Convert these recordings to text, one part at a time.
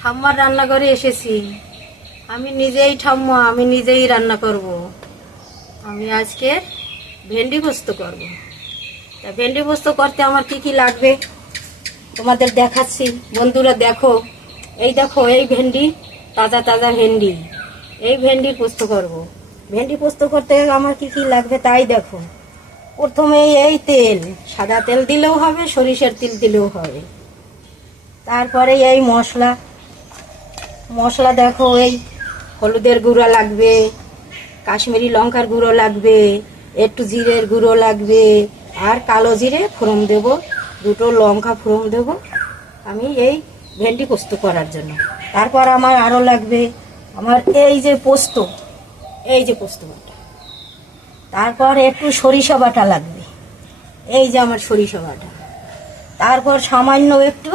ঠাম্মার রান্নাঘরে এসেছি। আমি নিজেই ঠাম্মা, আমি নিজেই রান্না করব। আমি আজকে ভেন্ডি পোস্ত করব। তা ভেন্ডি পোস্ত করতে আমার কি কি লাগবে তোমাদের দেখাচ্ছি। বন্ধুরা দেখো, এই দেখো, এই ভেন্ডি, তাজা তাজা ভেন্ডি। এই ভেন্ডির পোস্ত করব। ভেন্ডি পোস্ত করতে আমার কি কি লাগবে তাই দেখো। প্রথমে এই তেল, সাদা তেল দিলেও হবে, সরিষার তেল দিলেও হবে। তারপরে এই মশলা দেখো, এই হলুদের গুঁড়ো লাগবে, কাশ্মীরি লঙ্কার গুঁড়ো লাগবে, একটু জিরের গুঁড়ো লাগবে, আর কালো জিরে ফোড়ন দেব, দুটো লঙ্কা ফোড়ন দেব আমি এই ভেন্ডি পোস্ত করার জন্য। তারপর আমার আরও লাগবে আমার এই যে পোস্ত বাটা। তারপর একটু সরিষা বাটা লাগবে, এই যে আমার সরিষা বাটা। তারপর সামান্য একটু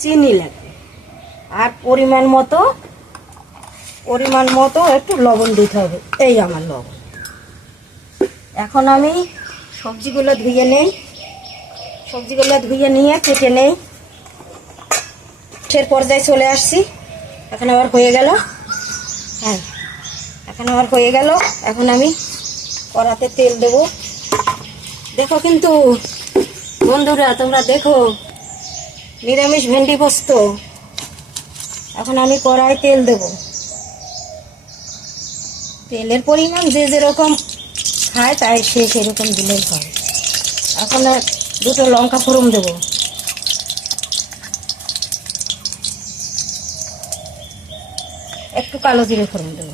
চিনি লাগবে, আর পরিমাণ মতো একটু লবণ দিতে হবে, এই আমার লবণ। এখন আমি সবজিগুলো ধুয়ে নিয়ে কেটে নেই। ফের পর্যায়ে চলে আসছি। এখন আমার হয়ে গেল। এখন আমি কড়াতে তেল দেব। দেখো কিন্তু বন্ধুরা, তোমরা দেখো, নিরামিষ ভেন্ডি পোস্ত। এখন আমি কড়াই তেল দেব। তেলের পরিমাণ যে যেরকম খায় তাই সে সেরকম দিলেই হয়। এখন দুটো লঙ্কা ফোড়ন দেব, একটু কালো জিরে ফোড়ন দেব।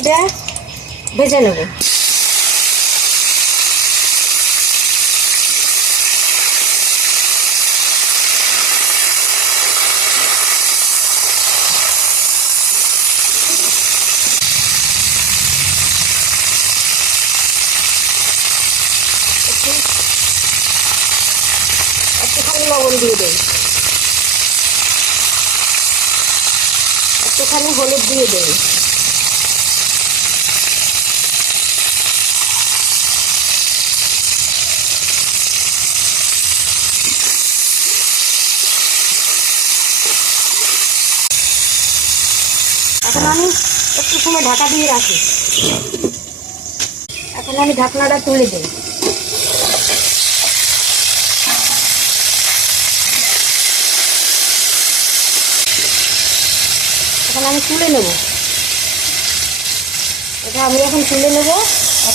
এটা ভেজে নেব। একটুখানি লবণ দিয়ে দেই, একটুখানি হলুদ দিয়ে দেই। এখন আমি একটু সময় ঢাকা দিয়ে রাখি। এখন আমি ঢাকনাটা তুলে দেই। এখন আমি তুলে নেব। আমি এখন তুলে নেব,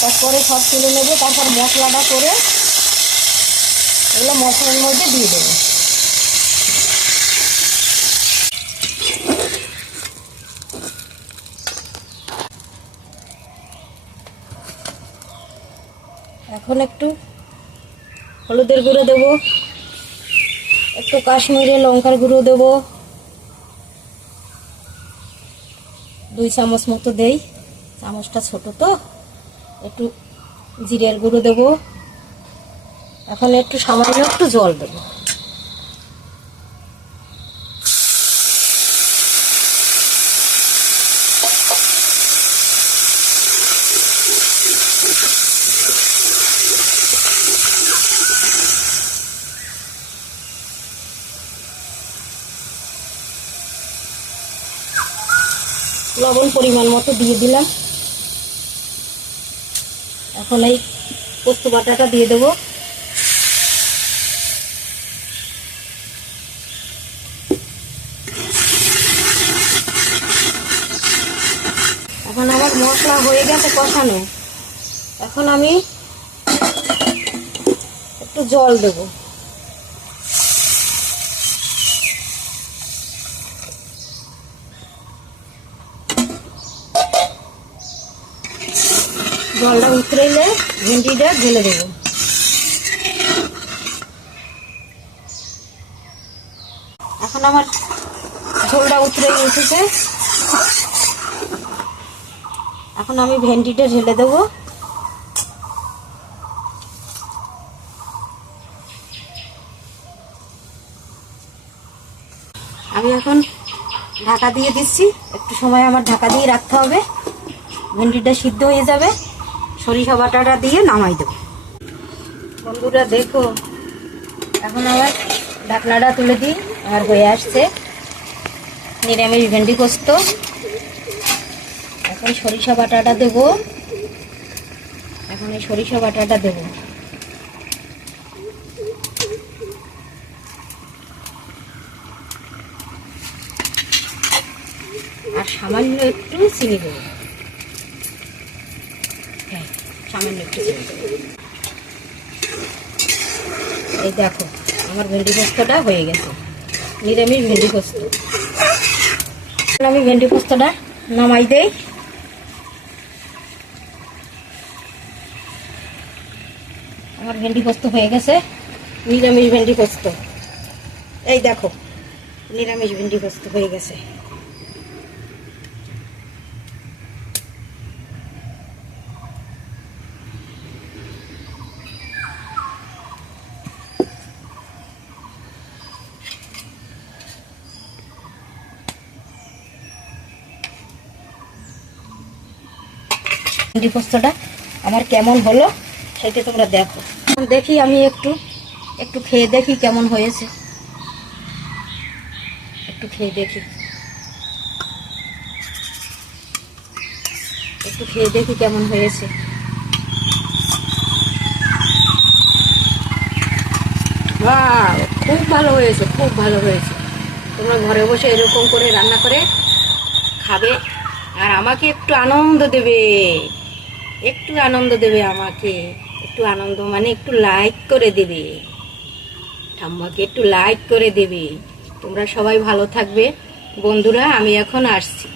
তারপরে সব তুলে নেব। তারপর মশলাটা করে এগুলো মশলার মধ্যে দিয়ে দেবো। এখন একটু হলুদের গুঁড়ো দেব, একটু কাশ্মীরি লঙ্কার গুঁড়ো দেব, 2 চামচ মতো দেই, চামচটা ছোট তো। একটু জিরের গুঁড়ো দেব। এখন একটু সামান্য একটু জল দেব। লবণ পরিমাণ মতো দিয়ে দিলাম। এখন এই পোস্ত বাটাটা দিয়ে দেবো। এখন আমার মশলা হয়ে গেছে কষানো। এখন আমি একটু জল দেব। জলটা উতরেলে ভেন্ডিটা ঢেলে দেব। এখন আমার ঝোলটা উতরে উঠেছে। এখন আমি ভেন্ডিটা ঢেলে দেব। আমি এখন ঢাকা দিয়ে দিচ্ছি, একটু সময় আমার ঢাকা দিয়ে রাখতে হবে, ভেন্ডিটা সিদ্ধ হয়ে যাবে। সরিষা বাটাটা দিয়ে নামাই দেবো। বন্ধুরা দেখো, এখন আবার ঢাকনাটা তুলে দিই, আমার হয়ে আসছে নিরামিষ ভেন্ডি পোস্ত। এখন সরিষা বাটাটা দেবো, এখন এই সরিষা বাটাটা দেবো। আর সামান্য একটু চিনি দেবো, হ্যাঁ সামান্য একটু চিনি দেবো। এই দেখো আমার ভেন্ডি পোস্তটা হয়ে গেছে, নিরামিষ ভেন্ডি পোস্ত। আমি ভেন্ডি পোস্তটা নামাই দেই। আমার ভেন্ডি পোস্ত হয়ে গেছে, নিরামিষ ভেন্ডি পোস্ত। এই দেখো নিরামিষ ভেন্ডি পোস্ত হয়ে গেছে। ভেন্ডি পোস্তটা আমার কেমন হলো সেটা তোমরা দেখো। দেখি আমি একটু খেয়ে দেখি কেমন হয়েছে, একটু খেয়ে দেখি, একটু খেয়ে দেখি কেমন হয়েছে। বাহ, খুব ভালো হয়েছে, খুব ভালো হয়েছে। তোমরা ঘরে বসে এরকম করে রান্না করে খাবে আর আমাকে একটু আনন্দ দেবে, একটু আনন্দ দেবে আমাকে, একটু আনন্দ মানে একটু লাইক করে দেবে, ঠাম্মাকে একটু লাইক করে দেবে। তোমরা সবাই ভালো থাকবে বন্ধুরা, আমি এখন আসছি।